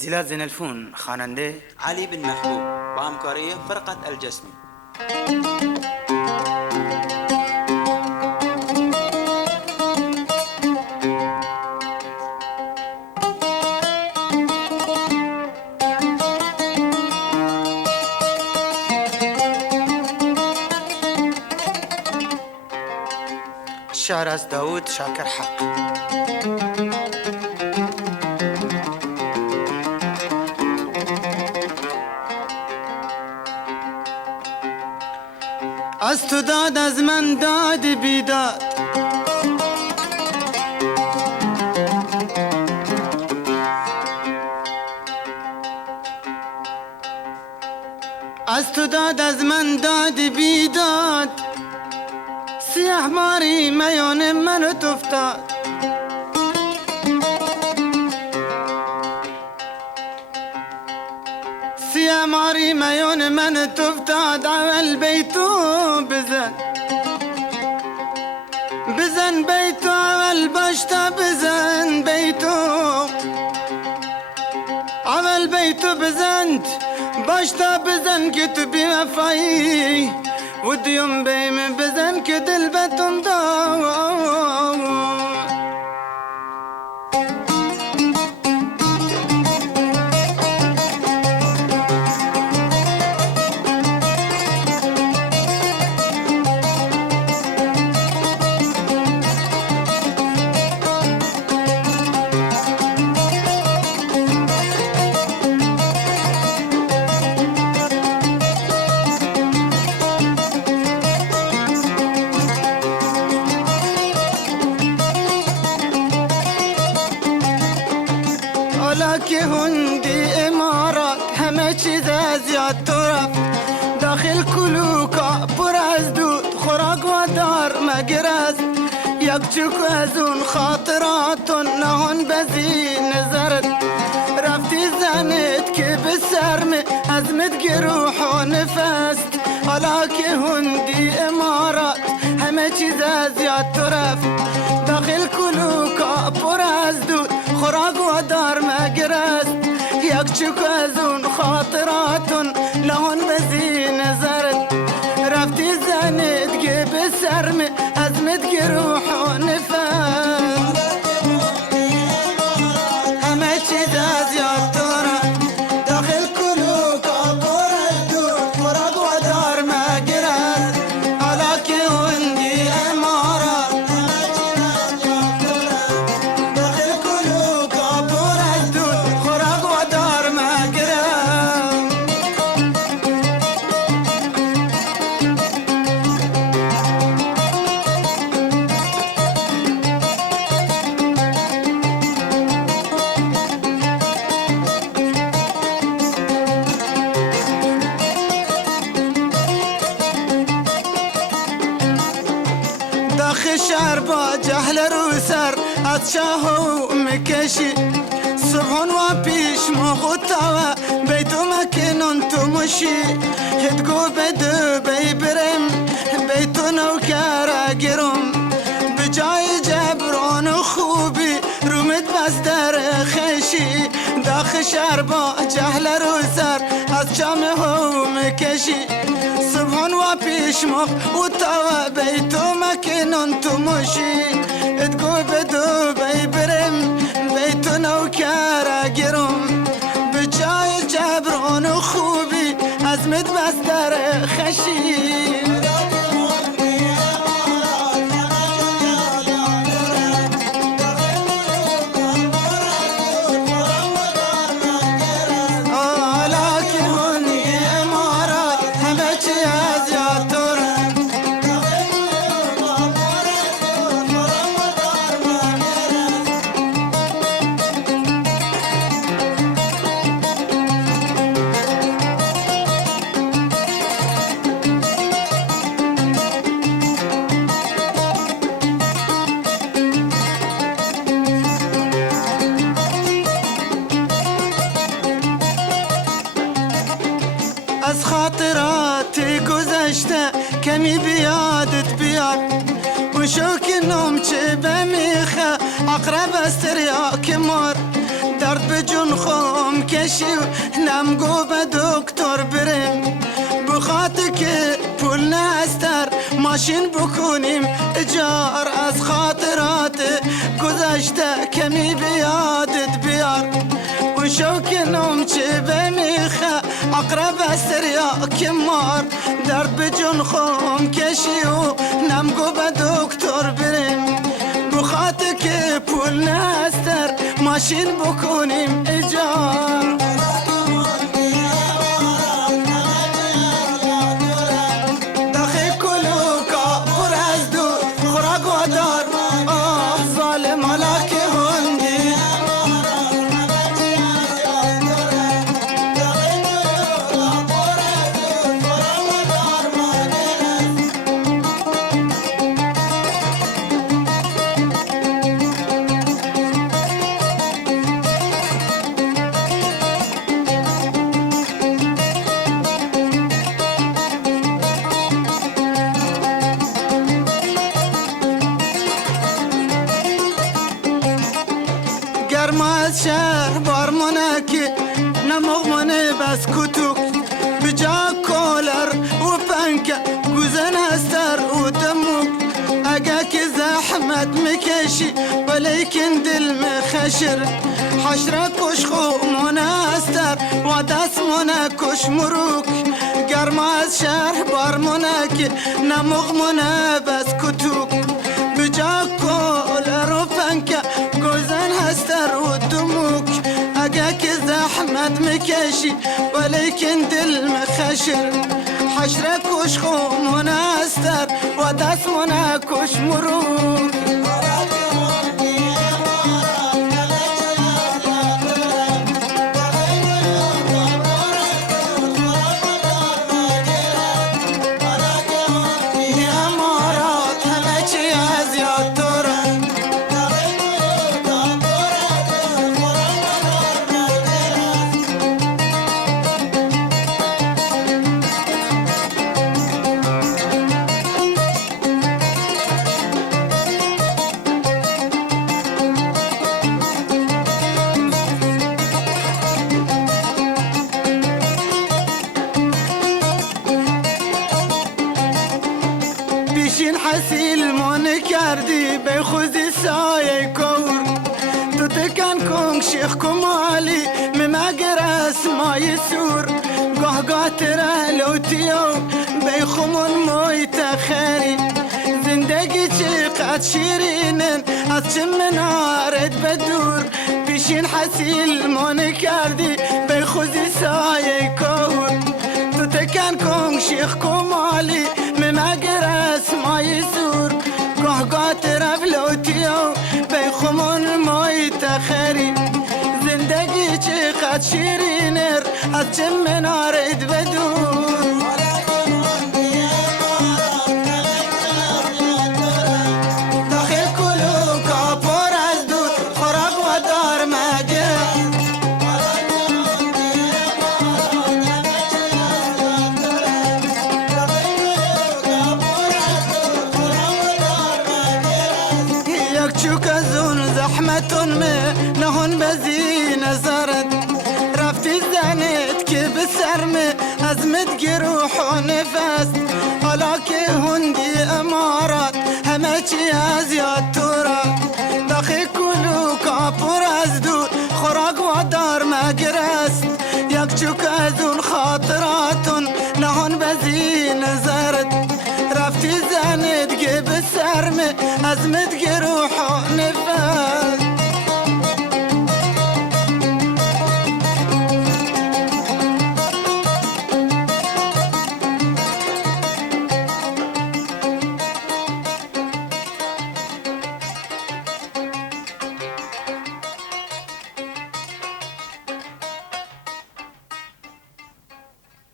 زلال زين الفون خواننده علي بن محبوب با همکاری فرقة الجسم. شعر از داود شاکر حق. از تو داد از من داد بیداد، از تو داد از من داد بیداد، سیاه ماری میان من و افتاد. سیاه ماری میان من و افتاد. اول بیتو بزن بزن بیتو، اول باشتا بزن بیتو، اول بیتو بزن باشتا بزن که تو بی وفایی، و دیوم بیم بزن که دل بتم داد. حالا که هندی امارات همه چیز از یاد تو رفت، داخل کلوکا پر از دود خوراک و دار مگر است. یک چوک از اون خاطراتون نهان بزی نظرت، رفتی زنت که به سرم ازمت گروح و نفست. حالا که هندی امارات همه چیز از یاد تو رفت، داخل کلوکا پر از دود خوراک و دار مگر است. یک چوک از اون خاطراتون لحن بزی نظرت، رفتی زنت که به سرم ازمت گروح و نفست. همه چیز از یاد تو رفت، داخل کلوکا پر از دود خوراک و دار مگر است. حالا که هندی امارات داخل کلوکا پر از دود خوراک و دار مگر است. داخل شهر با جهل رو سر از شاهو مکشی، صبحون و پیش مخوطا و بیتو مکنون تو مشی. هدگو بدو بی برم بیتو نوکر گرم، بجای جبران و خوبی رومت بستر خشی. داخل شهر با جهل رو سر از شام هو مکشی، صبحون و پیش مخوطا و بیتو مکنون تو مشی. ادگو بدو بی برم بیتو نوکر گرم، بجای جبران و خوبی ازمت بستر خشی. حالا که هندی امارات همه چی از یاد تو رفت، از خاطرات گذشته کمی بیادت بیاد. اون شو که نام چه بمیخه اقرب است یا که مار، درد به بجون خوم کشی نمگو به دکتر بریم بخاطر که پول نستر ماشین بکنیم اجار از خاطرات گذشته کمی بیادت بیار اون شو که نوم چه بمیخه اقرب استر یا کمار درد بجون خوم کشی و نمگو به دکتر بریم بخاطر که پول نستر ماشین بکنیم اجار داخل کلوکا پر از دور خوراک و دار آه ظالم حالا که هندی گرم از شهر بارمونه که نمغمونه بس کتوک بجا کولر و پنکه گوزن هستر و دموک اگه که زحمت میکشی ولیکن دل مخشر حشره کش خومونه هستر و دست مونه کش مروک گرم از شهر بارمونه که نمغمونه بس کتوک بجا کولر و پنکه گوزن هستر و دموک اگه که زحمت میکشی ولیکن دل مخشر حشره کش خومونه هستر و دست مونه کش مروک پیشین حسیل مانه کردی به خوزی سایه کور تو تکن کنگ شیخ کمالی ممگر اسمای سور گاه گاه تره لوتیو به خمون موی تخری زندگی چقدر شیرینن از چه منارت بدور پیشین حسیل مانه کردی به خوزی سایه کور تو تکن کنگ شیخ کمالی ممگر اسمای سور گاه گاه طرف لوتیو به خمون مای تخری زندگی چقدر شیرینر از چه منارت بدور داخل کلوکا پر از دور خوراک و دار مگه چوک از اون زحمتون می نهون بزی نظرت رفتی زنت که به سرمه ازمت گروح و نفس حالا که هندی امارات همه چی از یاد تو را داخل کلوکا پر از دور خوراک و دار مگرست یک چوک از اون خاطراتون نهون بزی نظرت رفتی زنت که به سرمه ازمت گروح و نفس